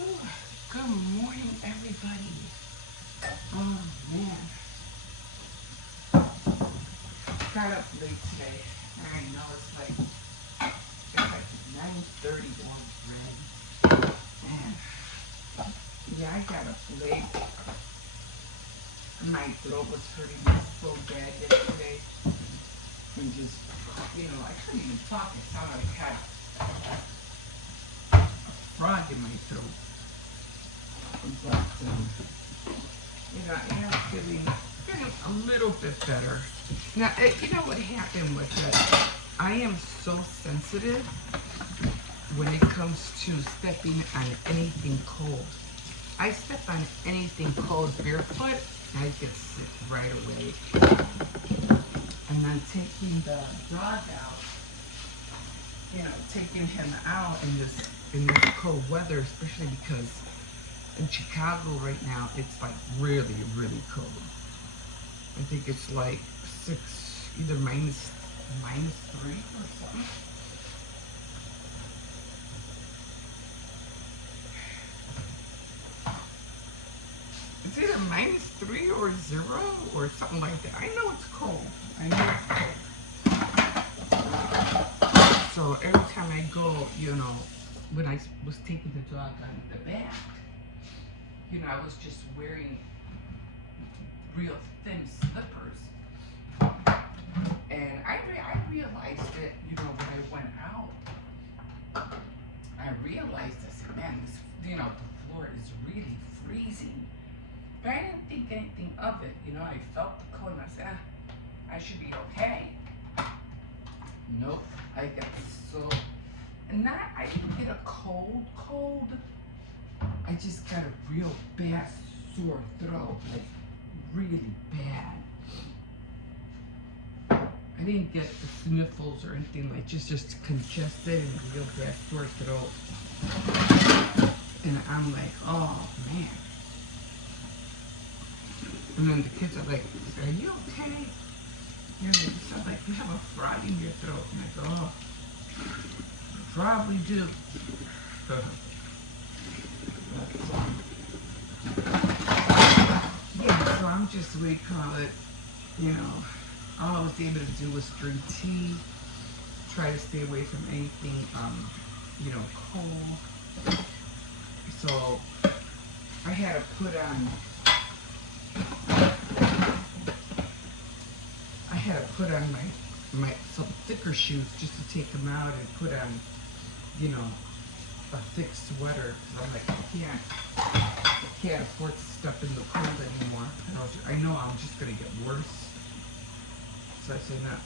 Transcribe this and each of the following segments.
Ooh, good morning, everybody. Oh man, got up late today. I know it's like 9:30 going red. Man, yeah, I got up late. My throat was hurting me so bad yesterday, and just I couldn't even talk. It sounded like I had a frog in my throat. But I'm feeling a little bit better. Now, you know what happened was that I am so sensitive when it comes to stepping on anything cold. I step on anything cold barefoot, I get sick right away. And then taking the dog out, taking him out in this cold weather, especially because in Chicago right now it's like really, really cold. I think it's like either minus 3 or something. It's either -3 or 0 or something like that. I know it's cold. I know it's cold. So every time I go, when I was taking the dog on the back, I was just wearing real thin slippers. And I realized that, when I went out, I realized, I said, man, the floor is really freezing. But I didn't think anything of it. I felt the cold and I said, I should be okay. Nope. I got so, and I didn't get a cold. I just got a real bad sore throat, like really bad. I didn't get the sniffles or anything, like just congested and real bad sore throat. And I'm like, oh man. And then the kids are like, are you okay? You sound like you have a frog in your throat. And I go, oh, I probably do. Yeah, so I'm just waiting on it. All I was able to do was drink tea, try to stay away from anything, cold. So I had to put on my some thicker shoes just to take them out and put on, a thick sweater. So I'm like, I can't afford to step in the cold anymore. And I know I'm just gonna get worse. So I said, no.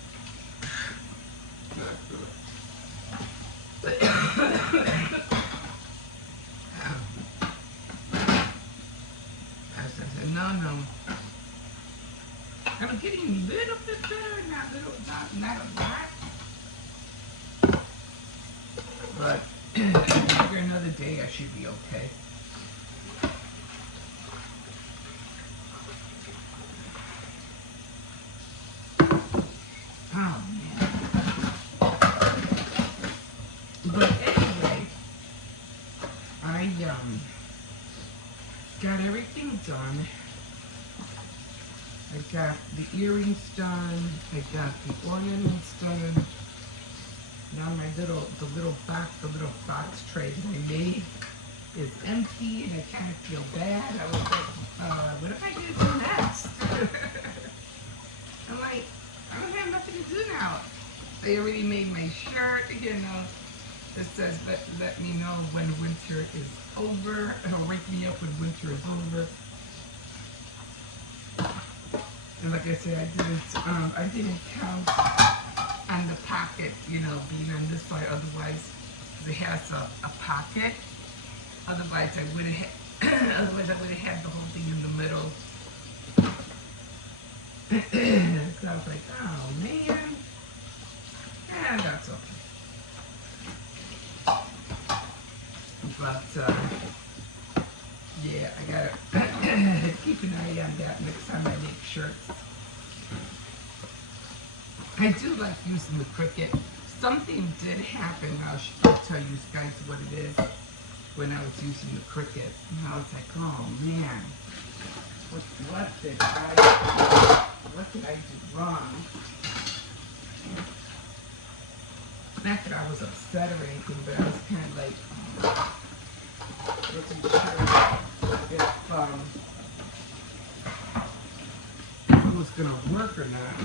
I said, no. I'm getting a little bit better, not a lot. But after another day, I should be okay. Oh man. But anyway, I got everything done. I got the earrings done. I got the ornaments done. Now the little box tray that I made is empty, and I kind of feel bad. I was like, what am I gonna do next? I'm like, I don't have nothing to do now. I already made my shirt, that says let me know when winter is over, or wake me up when winter is over. And like I said, I didn't count on the pocket, being on this side. Otherwise, it has a pocket. Otherwise, I would have had the whole thing in the middle. So I was like, oh man, that's okay. But yeah, I gotta keep an eye on that next time I make shirts. I do like using the Cricut. Something did happen. I'll tell you guys what it is. when I was using the Cricut. And I was like, oh man, what did I do wrong? Not that I was upset or anything, but I was kind of like, wasn't sure if it was gonna work or not.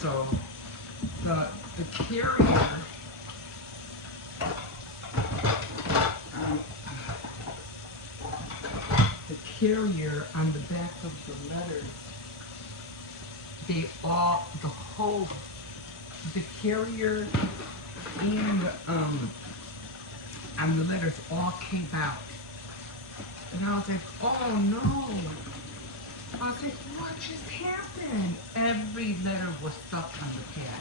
So the carrier, on the back of the letters, the carrier and and the letters all came out. And I was like, oh no. I was like, what just happened? Every letter was stuck on the pad,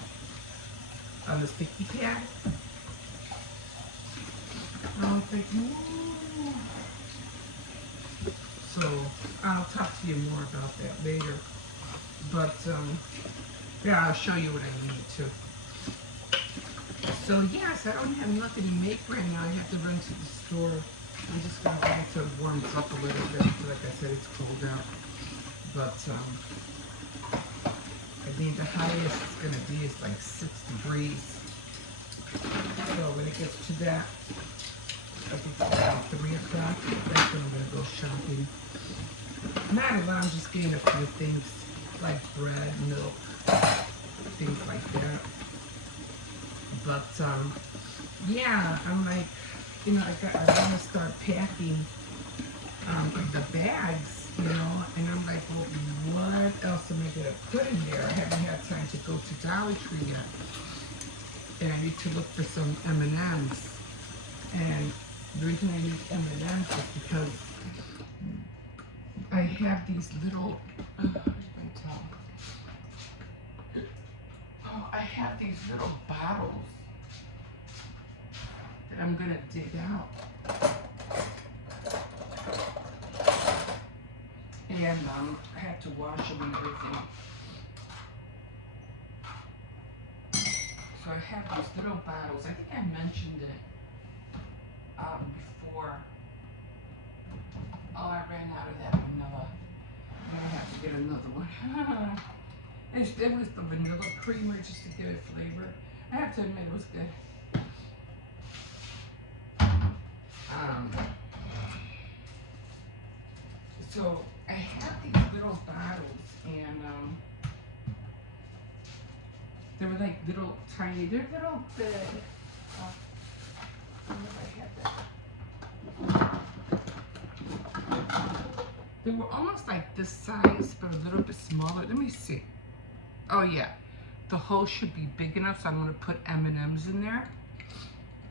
on the sticky pad. I was like, no. So I'll talk to you more about that later. But yeah, I'll show you what I need to. So yes, I don't have nothing to make right now. I have to run to the store. I'm just gonna wait until it warms up a little bit. Like I said, it's cold out. But I think the highest it's gonna be is like 6 degrees. So when it gets to that, I think it's about 3 o'clock. That's when I'm gonna go shopping. Not a lot. I'm just getting a few things like bread, milk, things like that. But yeah, I'm like, you know, I want to start packing the bags, you know, and I'm like, well, what else am I gonna put in there? I haven't had time to go to Dollar Tree yet, and I need to look for some M&Ms. And the reason I need M&Ms is because I have these little. I have these little bottles that I'm gonna dig out. And I have to wash them and everything. So I have these little bottles. I think I mentioned it before. Oh, I ran out of that vanilla. I'm gonna have to get another one. It was the vanilla creamer just to give it flavor. I have to admit it was good. So I have these little bottles, and they were like little tiny. They're little big. I don't know if I had that. They were almost like this size, but a little bit smaller. Let me see. Oh yeah, the hole should be big enough, so I'm gonna put M&Ms in there,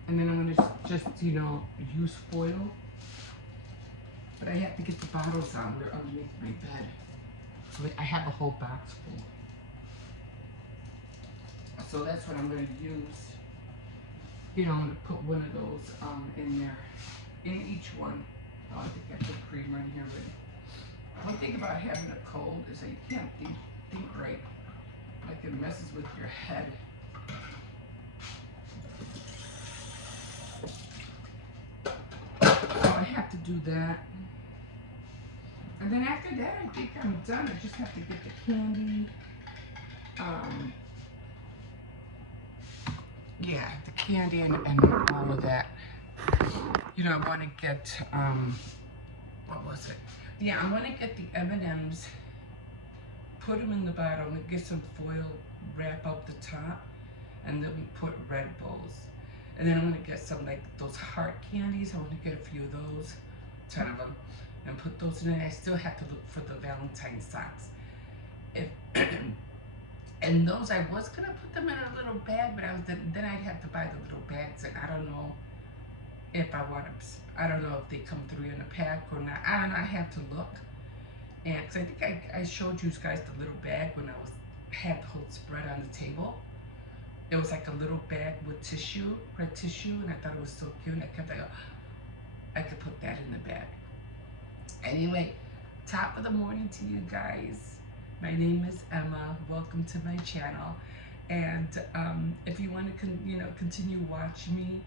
and then I'm gonna just you know use foil. But I have to get the bottles out. They're underneath my bed. So I have a whole box full. So that's what I'm gonna use. You know, I'm gonna put one of those in there, in each one. Oh, I think I put creamer in here, but one thing about having a cold is that you can't think right. Like it messes with your head. So I have to do that. And then after that, I think I'm done. I just have to get the candy. Yeah, the candy and all of that. You know, I want to get, what was it? Yeah, I want to get the M&Ms, put them in the bottle, and get some foil, wrap up the top, and then we put Red Bulls. And then I'm going to get some, like, those heart candies. I want to get a few of those, 10 of them, and put those in. And I still have to look for the Valentine socks. And those, I was going to put them in a little bag, but then I'd have to buy the little bags, and I don't know if I want to, I don't know if they come through in a pack or not. I don't know, I have to look. And because I think I showed you guys the little bag when I had the whole spread on the table. It was like a little bag with tissue, red tissue, and I thought it was so cute. And I kept like, I could put that in the bag. Anyway, top of the morning to you guys. My name is Emma. Welcome to my channel. And if you want to, continue watching me,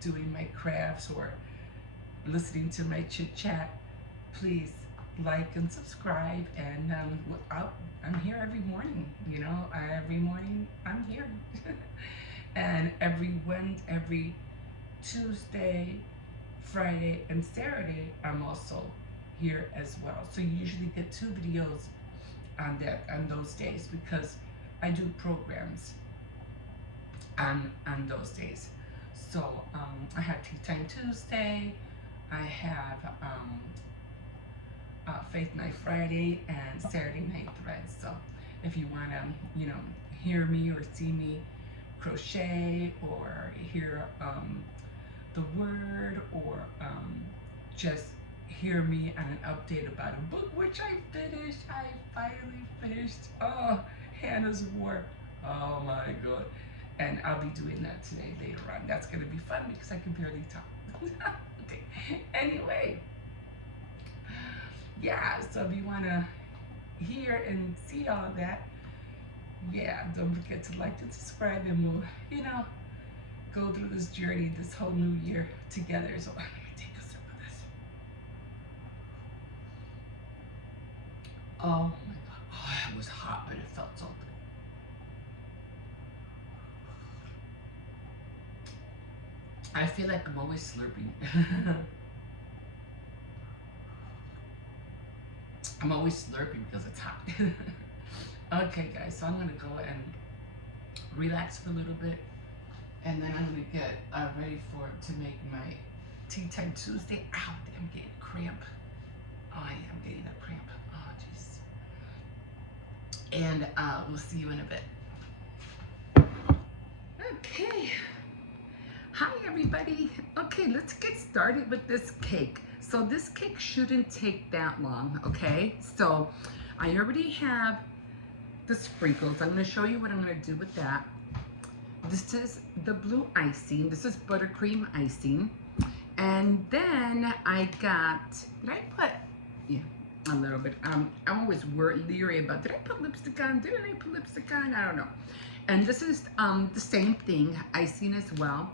doing my crafts or listening to my chit chat, please like and subscribe. And I'm here every morning. You know, every morning I'm here, and every Tuesday, Friday, and Saturday I'm also here as well. So you usually get 2 videos on those days because I do programs on those days. So I have Tea Time Tuesday, I have Faith Night Friday, and Saturday Night Threads. So if you want to, hear me or see me crochet or hear the word or just hear me on an update about a book which I finished. I finally finished. Oh, Hannah's War. Oh my god. And I'll be doing that today later on. That's gonna be fun because I can barely talk. Okay. Anyway. Yeah, so if you wanna hear and see all of that, yeah, don't forget to like and subscribe, and we'll, go through this journey, this whole new year together. So let me take a sip of this. Oh my god. Oh, it was hot, but it felt so good. I feel like I'm always slurping. I'm always slurping because it's hot. Okay, guys, so I'm gonna go and relax for a little bit, and then I'm gonna get ready to make my Tea Time Tuesday. Ow, I'm getting a cramp. Oh, I am getting a cramp. Oh, jeez. And we'll see you in a bit. Okay. Hi, everybody. Okay, let's get started with this cake. So this cake shouldn't take that long, okay? So I already have the sprinkles. I'm gonna show you what I'm gonna do with that. This is the blue icing. This is buttercream icing. And then I got, did I put, yeah, a little bit. I'm always leery about, did I put lipstick on? Didn't I put lipstick on? I don't know. And this is the same thing, icing as well,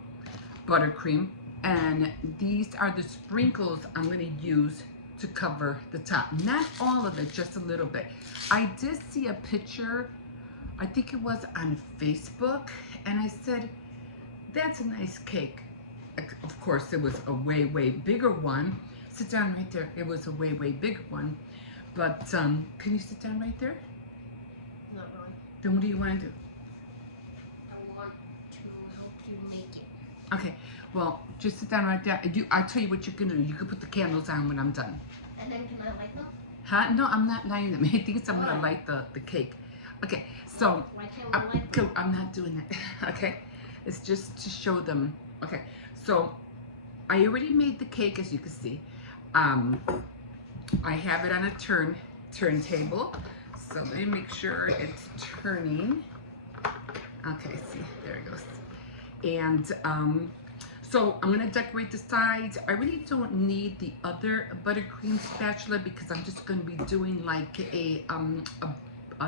buttercream. And these are the sprinkles I'm gonna use to cover the top. Not all of it, just a little bit. I did see a picture, I think it was on Facebook, and I said, that's a nice cake. Of course, it was a way, way bigger one. Sit down right there. It was a way, way bigger one. But can you sit down right there? Not really. Then what do you want to do? I want to help you make it. Okay, well, just sit down right there. I'll tell you what you can do. You can put the candles on when I'm done. And then can I light them? Huh? No, I'm not lighting them. I think I'm going to light the cake. Okay, so Why can't we light them? I'm not doing that. Okay, it's just to show them. Okay, so I already made the cake, as you can see. I have it on a turntable. So let me make sure it's turning. Okay, see, there it goes. And so I'm gonna decorate the sides. I really don't need the other buttercream spatula because I'm just gonna be doing like a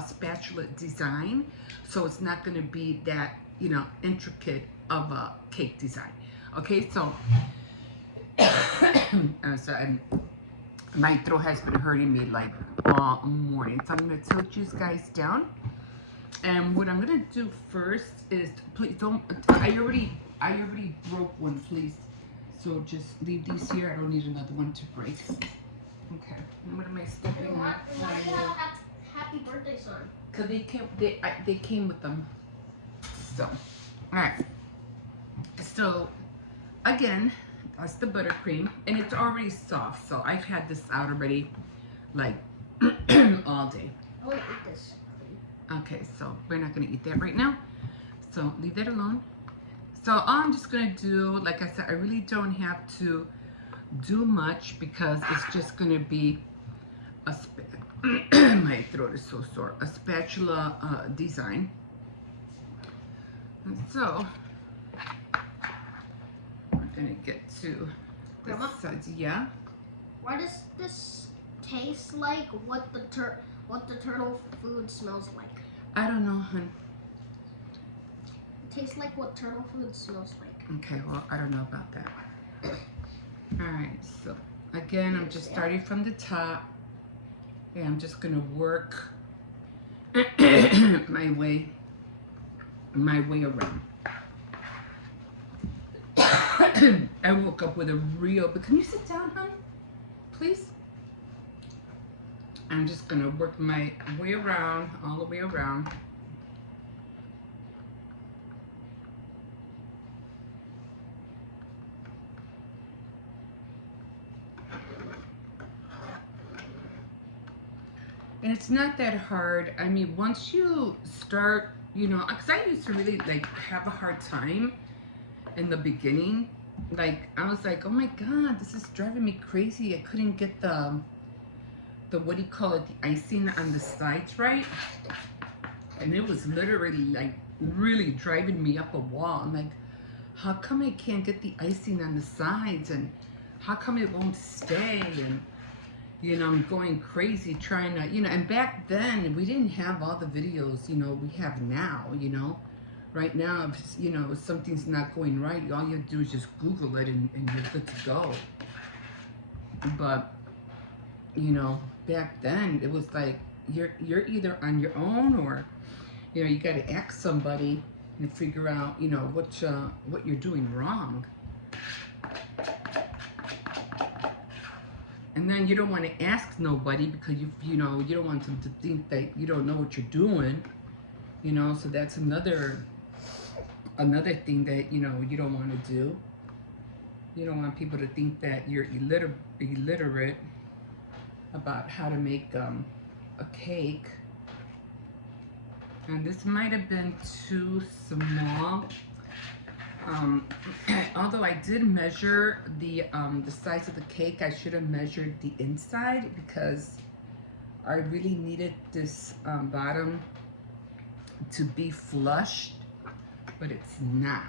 spatula design. So it's not gonna be that, intricate of a cake design. Okay, so I'm sorry, my throat has been hurting me like all morning. So I'm gonna tilt you guys down. And what I'm gonna do first is, please don't, I already broke one, please. So just leave these here. I don't need another one to break. Okay. And what am I stepping Why on? do you have happy birthday song? Cause they came with them. So, all right. So, again, that's the buttercream, and it's already soft. So I've had this out already, like all day. I want to eat this. Okay, so we're not gonna eat that right now. So leave that alone. So all I'm just gonna do, like I said, I really don't have to do much because it's just gonna be a my throat is so sore. A spatula design. And so we're gonna get to the sides. Yeah. Why does this taste like what the turtle food smells like? I don't know, hun. It tastes like what turtle food smells like. Okay, well, I don't know about that. Alright, so again, I'm just starting from the top. And I'm just gonna work my way around. I woke up with a real, but can you sit down, hon? Please? I'm just gonna work my way around, all the way around. And it's not that hard. I mean, once you start, you know, because I used to really like have a hard time in the beginning. Like, I was like, oh my God, this is driving me crazy. I couldn't get the what do you call it, the icing on the sides right. And it was literally like really driving me up a wall. I'm like, how come I can't get the icing on the sides? And how come it won't stay? And you know, I'm going crazy trying to, you know, and back then we didn't have all the videos, you know, we have now, you know. Right now, if, you know, if something's not going right, all you have to do is just Google it and you're good to go. But, you know, back then it was like, you're either on your own or, you know, you got to ask somebody and figure out, you know, what you're doing wrong. And then you don't want to ask nobody because you know, you don't want them to think that you don't know what you're doing, you know. So that's another thing that, you know, you don't want to do. You don't want people to think that you're illiterate about how to make a cake. And this might have been too small. Although I did measure the size of the cake, I should have measured the inside because I really needed this bottom to be flush, but it's not.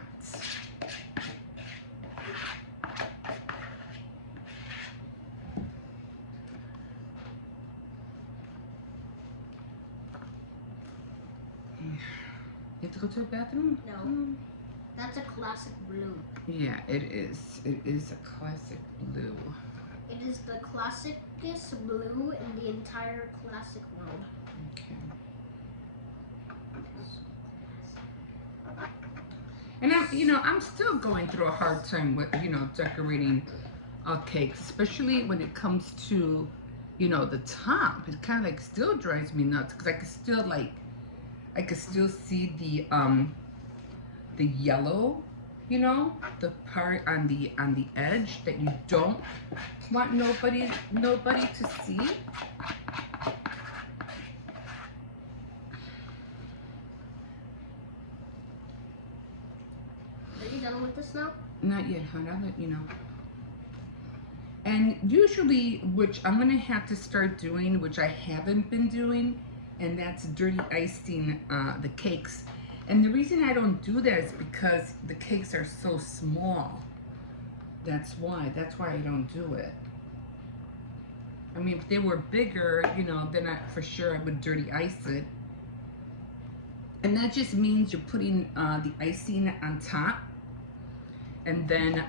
You have to go to the bathroom? No. That's a classic blue. Yeah, it is. It is a classic blue. It is the classicest blue in the entire classic world. Okay. And I'm still going through a hard time with, you know, decorating cakes, especially when it comes to, you know, the top. It kind of like still drives me nuts because I could still see the yellow, you know, the part on the edge that you don't want nobody to see. Are you done with this now? Not yet, hon. I'll let you know. And usually, which I'm gonna have to start doing, which I haven't been doing, and that's dirty icing the cakes. And the reason I don't do that is because the cakes are so small. That's why I don't do it. I mean, if they were bigger, you know, then for sure I would dirty ice it. And that just means you're putting the icing on top, and then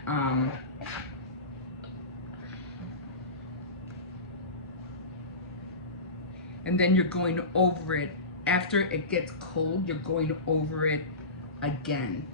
you're going over it. After it gets cold, you're going over it again.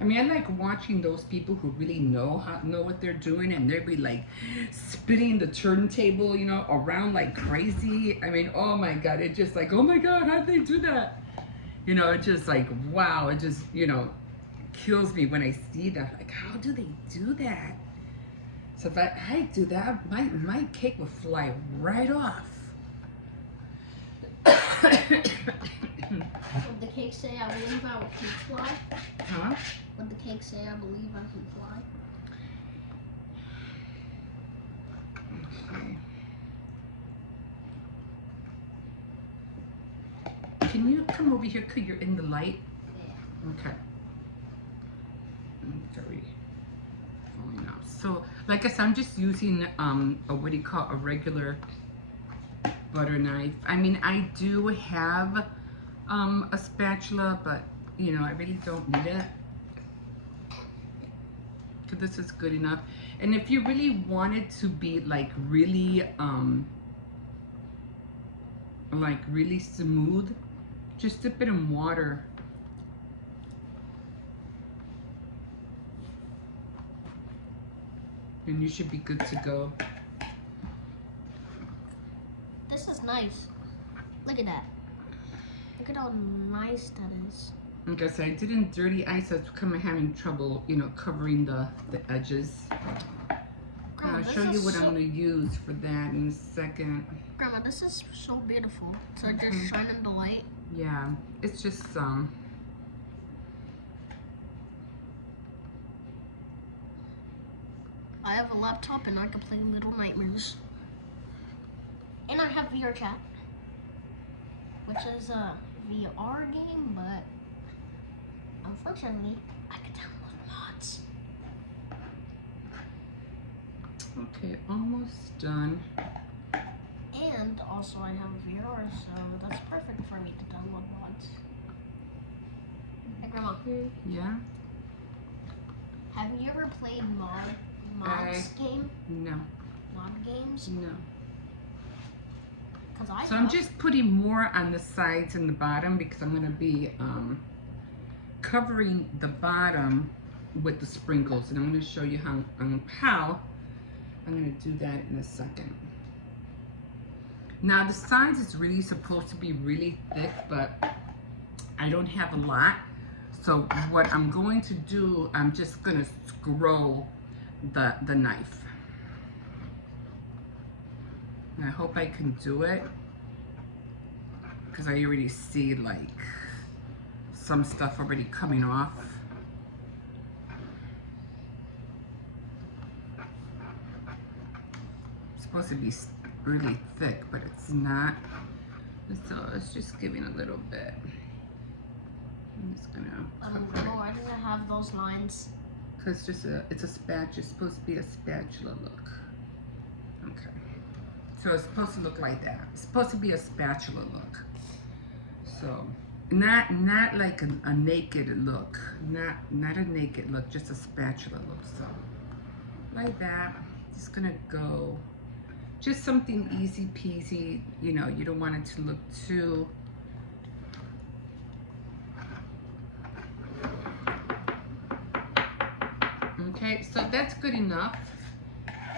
I mean, I like watching those people who really know what they're doing, and they'll be like spinning the turntable, you know, around like crazy. I mean, oh my God, it's just like, oh my God, how'd they do that? You know, it's just like, wow, it just, you know, kills me when I see that. Like, how do they do that? So if I do that, my cake would fly right off. Would the cake say, I believe I can fly? Huh? Would the cake say, I believe I can fly? Okay. Can you come over here because you're in the light? Yeah. Okay. Very falling out. So, like I said, I'm just using a what do you call a regular butter knife. I mean, I do have a spatula, but you know, I really don't need it. So this is good enough. And if you really want it to be like really smooth, just dip it in water. And you should be good to go. This is nice. Look at that. Look at how nice that is. Like I said, I didn't dirty ice. That's kind of having trouble, you know, covering the edges. Grandma, I'll this show you is what so- I'm going to use for that in a second. Grandma, this is so beautiful. So just shine in the light. Yeah, it's just I have a laptop and I can play Little Nightmares. And I have VR Chat, which is a VR game, but unfortunately, I can download mods. okay, almost done. And also I have VR, so that's perfect for me to download mods. Hey Grandma, Yeah? have you ever played mods game? No, Mod games? no. Because I So I'm have. just putting more on the sides and the bottom because I'm going to be covering the bottom with the sprinkles. And I'm going to show you how I'm going to do that in a second. Now the sides is really supposed to be really thick, but I don't have a lot. So what I'm going to do, I'm just going to scroll the knife. And I hope I can do it because I already see like some stuff already coming off. It's supposed to be really thick, but it's not. So it's just giving a little bit. I'm just gonna cover No, I didn't have those lines. because it's a spatula. It's supposed to be a spatula look. Okay. So it's supposed to look like that. It's supposed to be a spatula look. So not like a naked look. Not a naked look, just a spatula look. So like that. Just gonna go just something easy peasy, you know, you don't want it to look too okay, so that's good enough.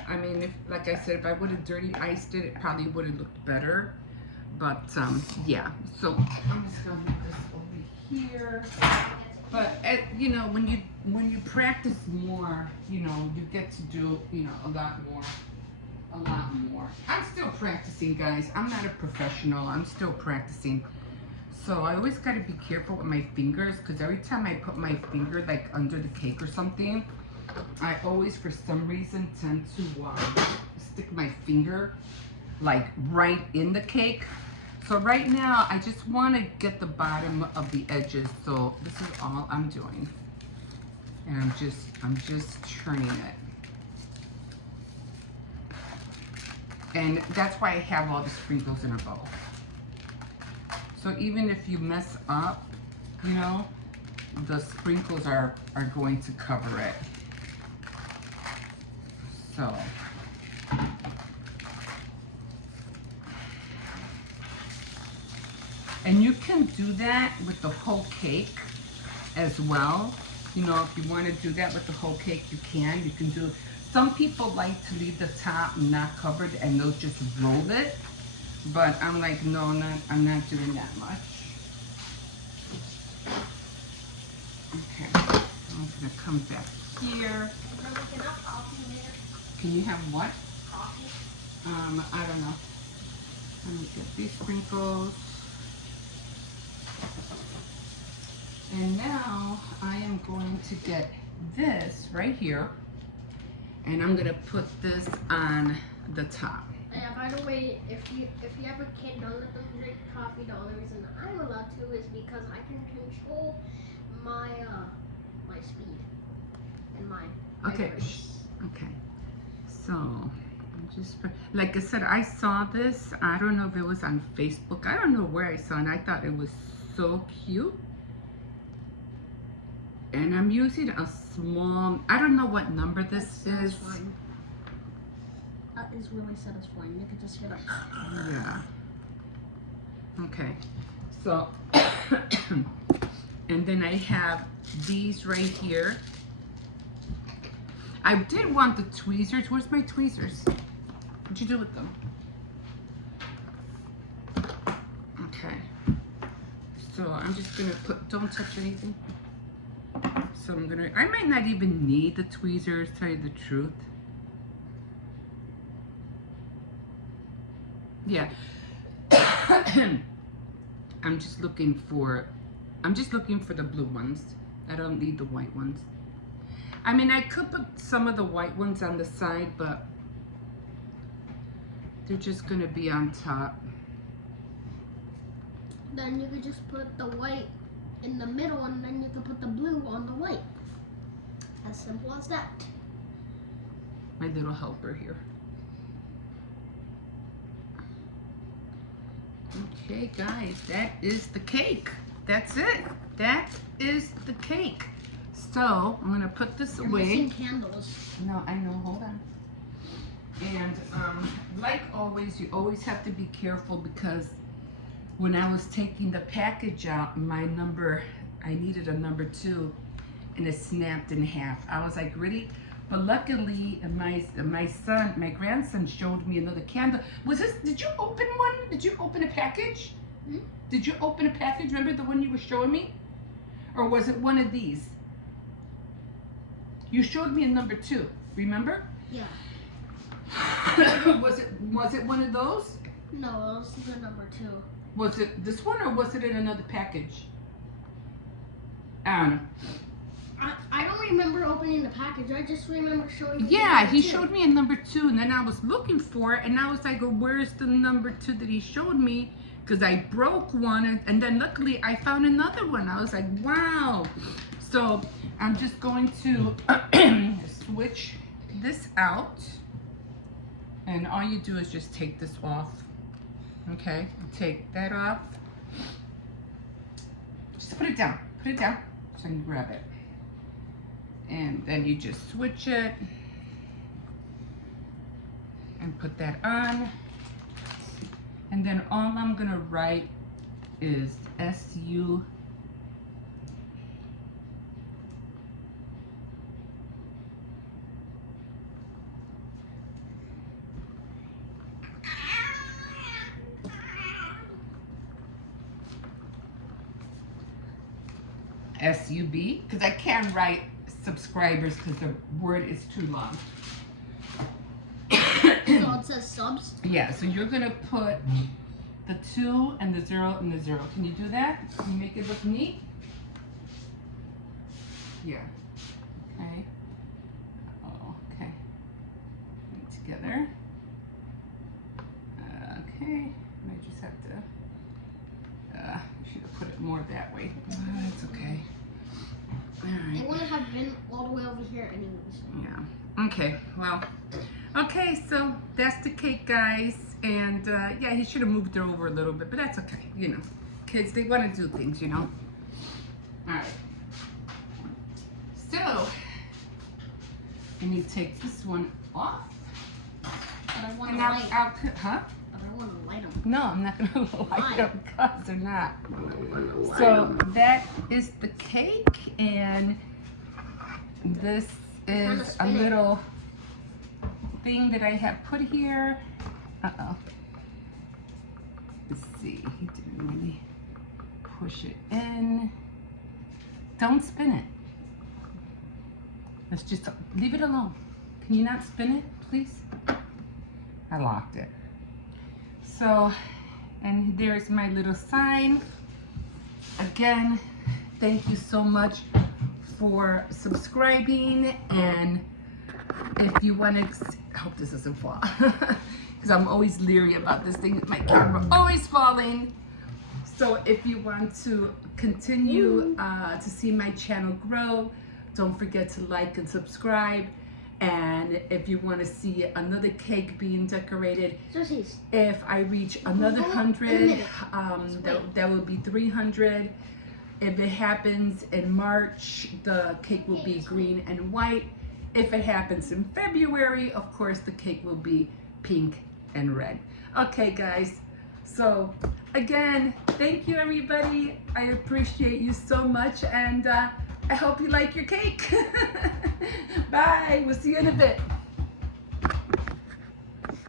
I mean, if, like I said, if I would have dirty iced it, it probably would have looked better. But yeah, so I'm just gonna move this over here. But you know, when you practice more, you know, you get to do, you know, a lot more. I'm still practicing, guys. I'm not a professional. I'm still practicing. So I always got to be careful with my fingers because every time I put my finger like under the cake or something, I always, for some reason, tend to stick my finger like right in the cake. So right now, I just want to get the bottom of the edges. So this is all I'm doing, and I'm just turning it. And that's why I have all the sprinkles in a bowl. So even if you mess up, you know, the sprinkles are going to cover it. So. And you can do that with the whole cake as well. You know, if you want to do that with the whole cake, you can. You can do. Some people like to leave the top not covered and they'll just roll it. But I'm like, no, I'm not doing that much. Okay, I'm gonna come back here. Can you have what? I don't know. Let me get these sprinkles. And now I am going to get this right here. And I'm gonna put this on the top. Yeah, by the way, if you have a kid, don't let them drink coffee. The only reason I'm allowed to is because I can control my my speed and my Okay. race. Okay. So Just like I said, I saw this. I don't know if it was on Facebook. I don't know where I saw it. I thought it was so cute. And I'm using a small, I don't know what number this That's is. satisfying. That is really satisfying. You could just hear like. Yeah. Okay. So, and then I have these right here. I did want the tweezers. Where's my tweezers? What'd you do with them? Okay. So I'm just gonna put, don't touch anything. So I'm gonna, I might not even need the tweezers, tell you the truth. Yeah. I'm just looking for the blue ones. I don't need the white ones. I mean, I could put some of the white ones on the side, but they're just gonna be on top. Then you could just put the white in the middle, and then you could put the blue on the white. As simple as that. My little helper here. Okay, guys, that is the cake. That's it. That is the cake. So I'm gonna put this You're away. missing candles. No, I know. Hold on. And like always, you always have to be careful because when I was taking the package out, my number, I needed a number 2, and it snapped in half. I was like, really? But luckily, my grandson showed me another candle. Did you open one? Did you open a package? Hmm? Did you open a package? Remember the one you were showing me? Or was it one of these? You showed me a number 2, remember? Yeah. Was it one of those? No, this is the number 2. Was it this one or was it in another package? I don't know. I don't remember opening the package. I just remember showing you. Yeah, the he number 2. showed me a number 2, and then I was looking for it, and I was like, well, where's the number 2 that he showed me? Because I broke one, and then luckily I found another one. I was like, wow. So I'm just going to switch this out, and all you do is just take this off. Okay, take that off. Just put it down so you can grab it. And then you just switch it and put that on. And then all I'm gonna write is SU. SUB, because I can't write subscribers because the word is too long. So it says subs. Yeah, so you're gonna put the 2 and the 0 and the 0. Can you do that? Can you make it look neat? Yeah. Okay. Oh, okay. Put it together. Okay. I just have to. I should have put it more that way. That's okay. All right. It wouldn't have been all the way over here anyways. Yeah. Okay. Well. Okay. So that's the cake, guys. And yeah, he should have moved it over a little bit, but that's okay. You know, kids, they want to do things, you know. All right. So I need to take this one off. But I want And to light. huh? But I want to light them. No, I'm not gonna light Why? them because they're not. So that is the cake, and this Kinda is a spin it. little thing that I have put here. Uh-oh. Let's see. He didn't really push it in. Don't spin it. Let's just leave it alone. Can you not spin it, please? I locked it. So, and there's my little sign. Again, thank you so much for subscribing, and if you want to, I hope this doesn't fall, because I'm always leery about this thing, my camera always falling. So if you want to continue to see my channel grow, don't forget to like and subscribe. And if you want to see another cake being decorated, Susie's. if I reach another In a 100, minute. that will be 300. If it happens in March, the cake will be green and white. If it happens in February, of course, the cake will be pink and red. Okay, guys. So, again, thank you, everybody. I appreciate you so much, and I hope you like your cake. Bye. We'll see you in a bit.